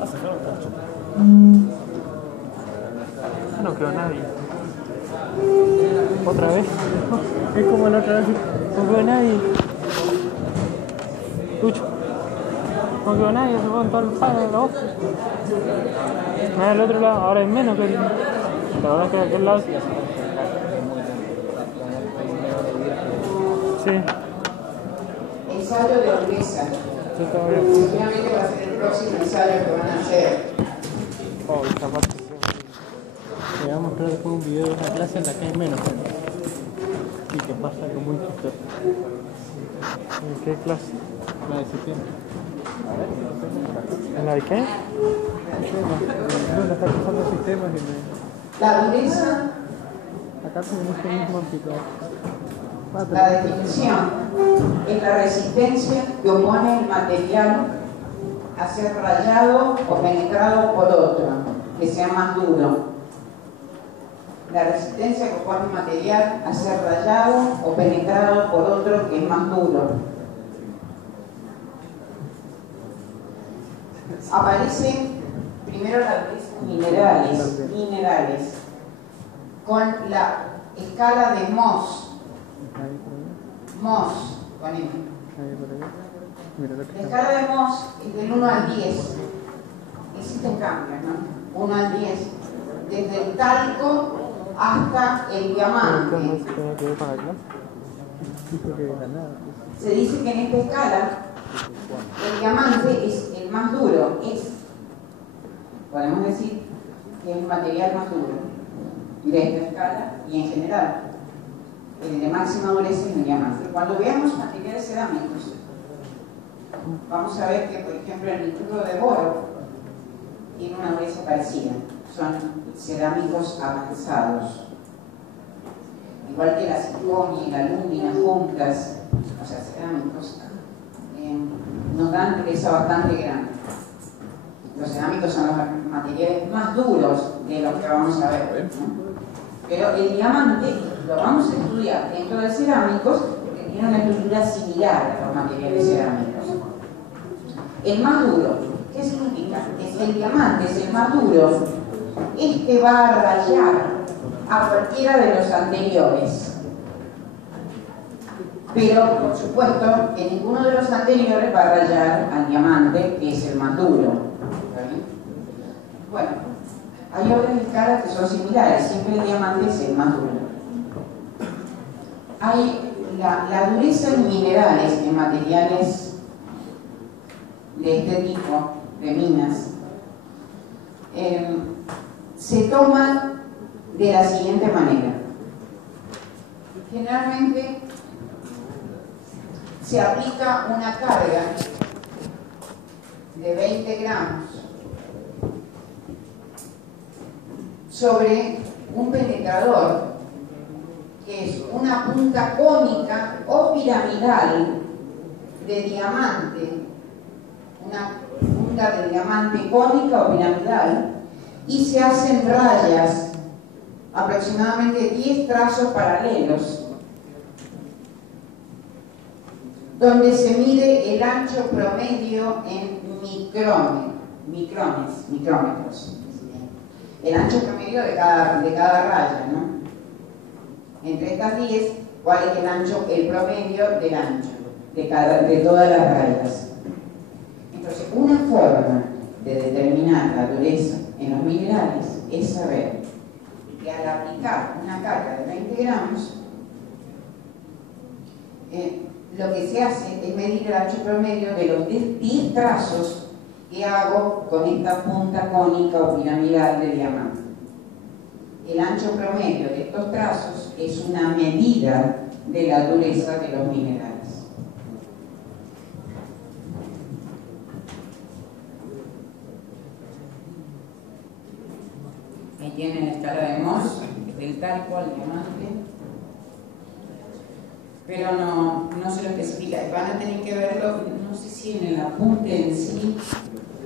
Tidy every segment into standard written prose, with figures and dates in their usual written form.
A sacar un cacho. No quedó nadie. ¿Otra vez? Es como la otra vez. No quedó nadie. Lucho. No quedó nadie, se fue en todo el pago de la hoja. Nada del otro lado, ahora es menos que el. La verdad es que de aquel lado. Sí. Ensayo de dureza. Seguramente va a ser el próximo ensayo que van a hacer. Oh, esta parte. Le voy a mostrar después un video de una clase en la que hay menos gente. Y que pasa algo muy chistoso. ¿En qué clase? La de septiembre. A ver, ¿en la de qué? Sistemas. No, está usando sistemas y me. La dureza. Acá tenemos el mismo aplicador. La definición es la resistencia que opone el material a ser rayado o penetrado por otro, que sea más duro. La resistencia que opone el material a ser rayado o penetrado por otro que es más duro. Aparece primero la dureza minerales, con la escala de Mohs. Mohs, con M. La escala de Mohs es del 1 al 10. Existen cambios, ¿no? 1 al 10. Desde el talco hasta el diamante. Se dice que en esta escala el diamante es el más duro. Podemos decir que es el material más duro de esta escala y en general. El de máxima dureza es el diamante. Cuando veamos materiales cerámicos, vamos a ver que, por ejemplo, el nitruro de boro tiene una dureza parecida. Son cerámicos avanzados. Igual que la circonia y la alúmina juntas, o sea, cerámicos, nos dan dureza bastante grande. Los cerámicos son los materiales más duros de los que vamos a ver, ¿no? Pero el diamante lo vamos a estudiar dentro de cerámicos porque tiene una estructura similar a los materiales cerámicos. El más duro, ¿qué significa? Es el diamante, es el más duro. Este va a rayar a cualquiera de los anteriores. Pero, por supuesto, que ninguno de los anteriores va a rayar al diamante, que es el más duro. Bueno. Hay otras escalas que son similares, siempre el diamante es el más duro. Hay la dureza en minerales, en materiales de este tipo, de minas, se toma de la siguiente manera. Generalmente se aplica una carga de 20 gramos sobre un penetrador, que es una punta cónica o piramidal de diamante, una punta de diamante cónica o piramidal, y se hacen rayas, aproximadamente 10 trazos paralelos, donde se mide el ancho promedio en micrómetros. El ancho promedio de cada raya, ¿no? Entre estas 10, ¿cuál es el promedio del ancho de todas las rayas? Entonces, una forma de determinar la dureza en los minerales es saber que al aplicar una carga de 20 gramos, lo que se hace es medir el ancho promedio de los 10 trazos que hago con esta punta cónica o piramidal de diamante. El ancho promedio de estos trazos es una medida de la dureza de los minerales. Ahí tienen la escala de Mohs, del talco al diamante, pero no se lo especifica. Van a tener que verlo, no sé si en el apunte en sí.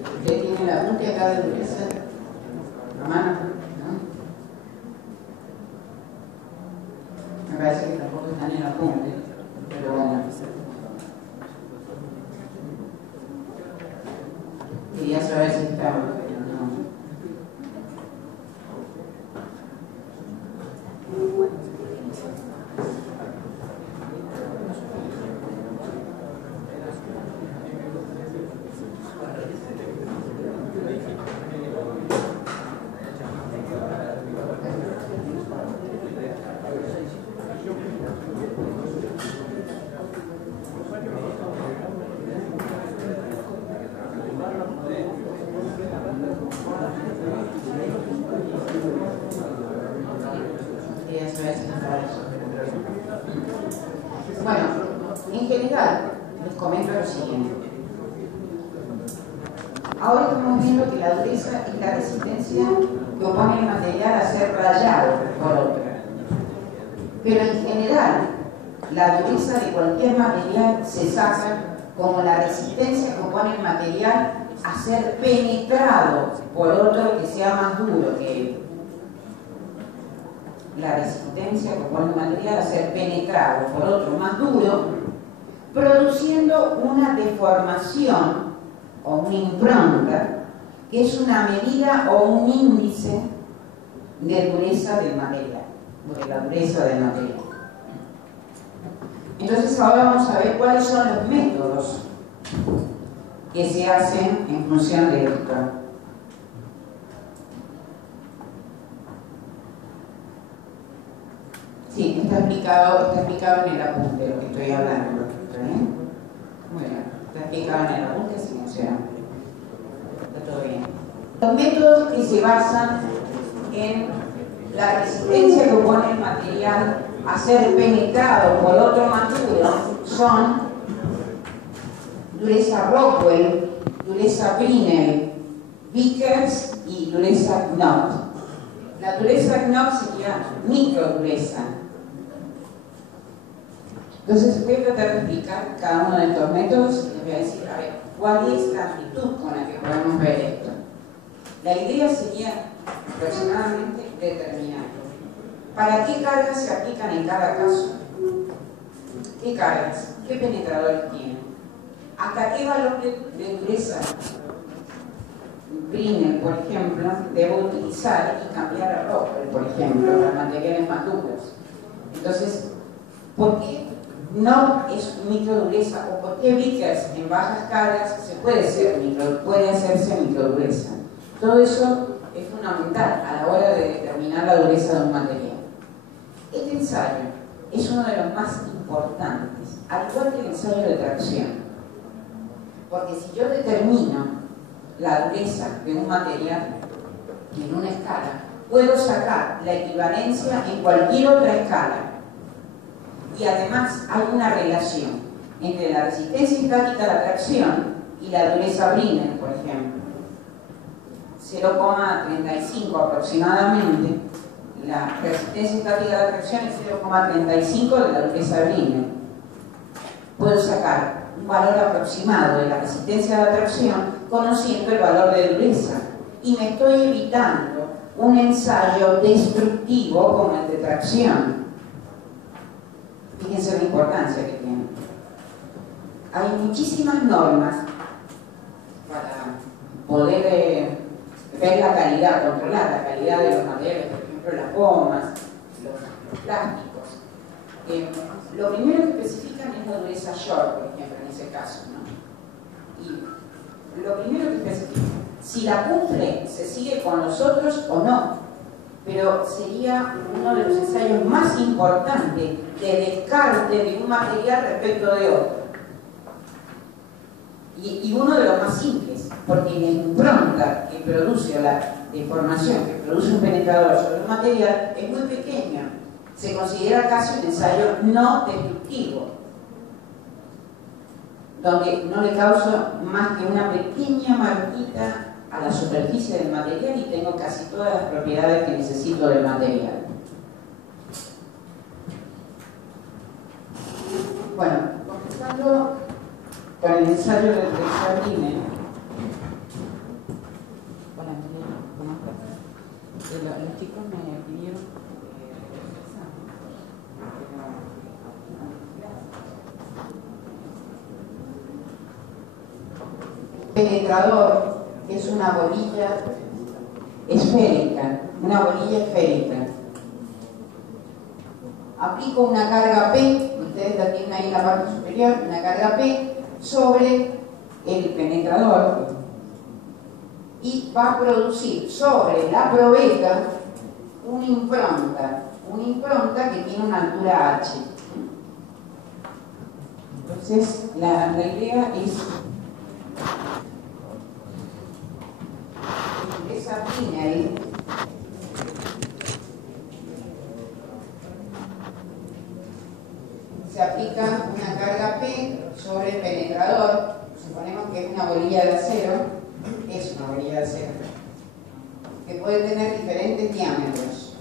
¿Usted tiene el apunte acá de dureza? ¿A mano? ¿No? Me parece que tampoco está en el apunte, pero bueno. Quería saber si estaba. Bueno, en general, les comento lo siguiente. Ahora estamos viendo que la dureza es la resistencia que opone el material a ser rayado por otro. Pero en general, la dureza de cualquier material se saca como la resistencia que opone el material a ser penetrado por otro que sea más duro que él. La resistencia que opone el material a ser penetrado por otro más duro, produciendo una deformación o una impronta, que es una medida o un índice de dureza del material, de la dureza del material. Entonces ahora vamos a ver cuáles son los métodos que se hacen en función de esto. Sí, está explicado en el apunte lo que estoy hablando. Muy bien, está explicado en el apunte, sí, o sea, está todo bien. Los métodos que se basan en la resistencia que opone el material a ser penetrado por otro más duro son dureza Rockwell, dureza Brinell, Vickers y dureza Knott. La dureza Knott sería microdureza. Entonces voy a tratar de explicar cada uno de estos métodos y les voy a decir, a ver, cuál es la amplitud con la que podemos ver esto. La idea sería aproximadamente determinar para qué cargas se aplican en cada caso, qué cargas, qué penetradores tienen, hasta qué valor de dureza Brinell, por ejemplo, debo utilizar y cambiar a Rockwell, por ejemplo, para materiales más duros. Entonces, ¿por qué no es microdureza o por qué Vickers en bajas cargas puede hacerse microdureza? Todo eso es fundamental a la hora de determinar la dureza de un material. Este ensayo es uno de los más importantes, al igual que el ensayo de tracción, porque si yo determino la dureza de un material en una escala, puedo sacar la equivalencia en cualquier otra escala. Y además hay una relación entre la resistencia estática a la tracción y la dureza Brinell, por ejemplo. 0,35 aproximadamente. La resistencia estática a la tracción es 0,35 de la dureza Brinell. Puedo sacar un valor aproximado de la resistencia a la tracción conociendo el valor de dureza. Y me estoy evitando un ensayo destructivo como el de tracción. Fíjense la importancia que tiene. Hay muchísimas normas para poder ver la calidad, controlar la calidad de los materiales, por ejemplo las gomas, los plásticos. Lo primero que especifican es la dureza Short, por ejemplo, en ese caso, ¿no? Y lo primero que especifican, si la cumple, se sigue con los otros o no. Pero sería uno de los ensayos más importantes de descarte de un material respecto de otro. Y uno de los más simples, porque la impronta que produce, o la deformación que produce un penetrador sobre un material es muy pequeña. Se considera casi un ensayo no destructivo, donde no le causo más que una pequeña marquita a la superficie del material y tengo casi todas las propiedades que necesito del material. Bueno, comenzando con el ensayo del Brinell. Hola, ¿cómo estás? Los chicos me pidieron penetrador que es una bolilla esférica, Aplico una carga P, ustedes la tienen ahí en la parte superior, una carga P sobre el penetrador y va a producir sobre la probeta una impronta que tiene una altura H. Entonces, la idea es esa Fresnel se aplica una carga P sobre el penetrador. Suponemos que es una bolilla de acero, que puede tener diferentes diámetros.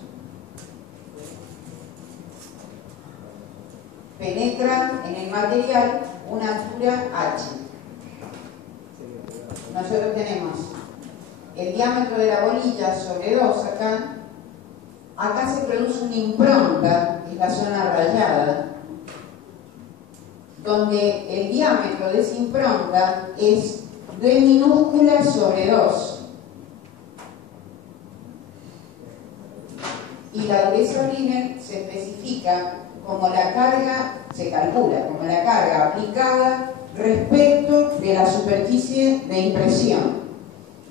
Penetra en el material una altura H. Nosotros tenemos el diámetro de la bolilla sobre 2 acá. Acá se produce una impronta, que es la zona rayada, donde el diámetro de esa impronta es D minúscula sobre 2. Y la dureza Brinell se especifica como la carga, se calcula como la carga aplicada respecto de la superficie de impresión.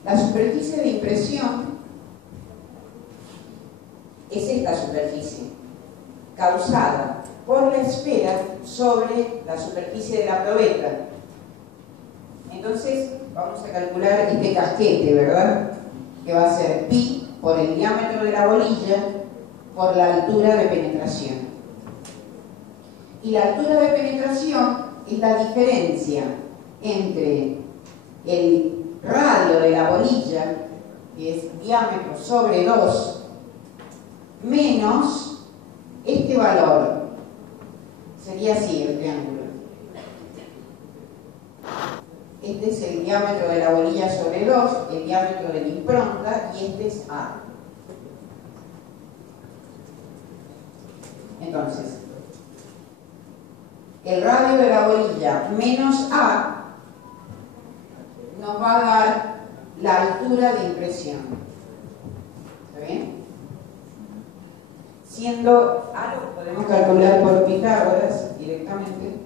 La superficie de impresión es esta superficie, causada por la esfera sobre la superficie de la probeta. Entonces, vamos a calcular este casquete, ¿verdad? Que va a ser pi por el diámetro de la bolilla por la altura de penetración. Y la altura de penetración es la diferencia entre el radio de la bolilla, que es diámetro sobre 2, menos este valor. Sería así el triángulo. Este es el diámetro de la bolilla sobre 2, el diámetro de la impronta, y este es A. Entonces, el radio de la bolilla menos A nos va a dar la altura de impresión. ¿Está bien? Siendo A, lo podemos calcular por Pitágoras directamente.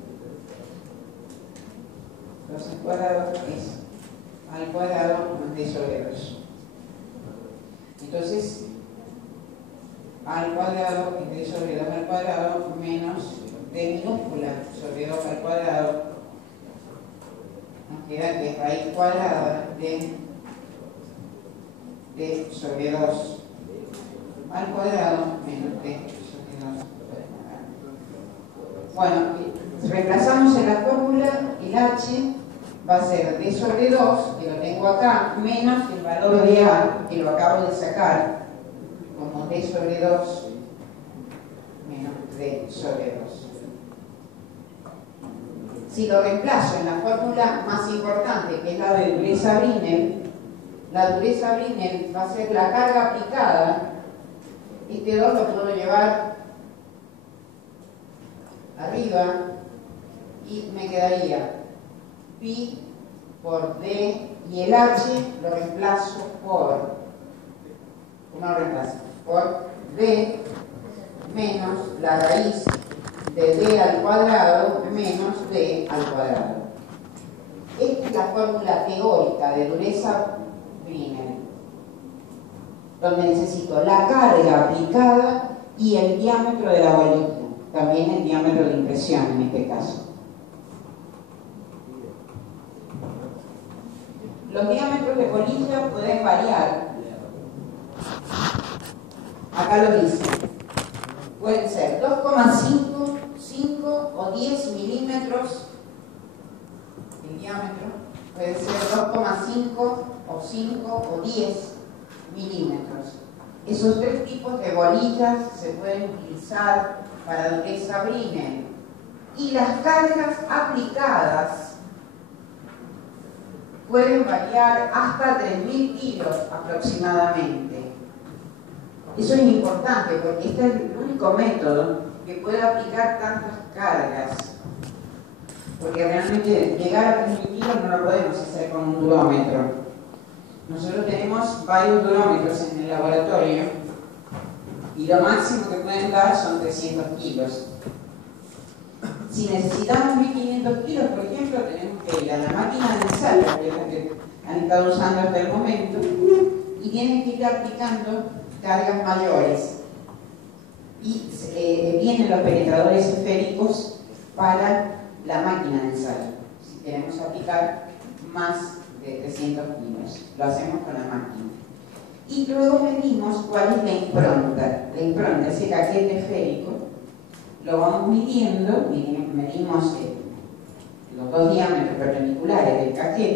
2 al cuadrado es A al cuadrado más D sobre 2. Entonces, A al cuadrado es D sobre 2 al cuadrado menos D minúscula sobre 2 al cuadrado. Nos queda que es raíz cuadrada de D sobre 2 al cuadrado menos D sobre 2. Bueno, reemplazamos en la fórmula el H. Va a ser D sobre 2, que lo tengo acá, menos el valor de A, que lo acabo de sacar, como D sobre 2 menos D sobre 2. Si lo reemplazo en la fórmula más importante, que es la de dureza Brinell, la dureza Brinell va a ser la carga aplicada. Este 2 lo puedo llevar arriba y me quedaría pi por D, y el H lo reemplazo por D menos la raíz de D al cuadrado menos D al cuadrado. Esta es la fórmula teórica de dureza Brinell, donde necesito la carga aplicada y el diámetro de la bolilla, también el diámetro de impresión en este caso. Los diámetros de bolilla pueden variar. Acá lo dice. Pueden ser 2,5, 5 o 10 milímetros. El diámetro puede ser 2,5 o 5 o 10 milímetros. Esos 3 tipos de bolillas se pueden utilizar para dureza Brinell. Y las cargas aplicadas pueden variar hasta 3.000 kilos aproximadamente. Eso es importante porque este es el único método que puede aplicar tantas cargas. Porque realmente llegar a 3.000 kilos no lo podemos hacer con un durómetro. Nosotros tenemos varios durómetros en el laboratorio y lo máximo que pueden dar son 300 kilos. Si necesitamos 1500 kilos, por ejemplo, tenemos que ir a la máquina de ensayo, que es la que han estado usando hasta el momento, y tienen que ir aplicando cargas mayores. Y vienen los penetradores esféricos para la máquina de ensayo. Si queremos aplicar más de 300 kilos, lo hacemos con la máquina. Y luego medimos cuál es la impronta. La impronta, ese caquete esférico, lo vamos midiendo, medimos los dos diámetros perpendiculares del caquete.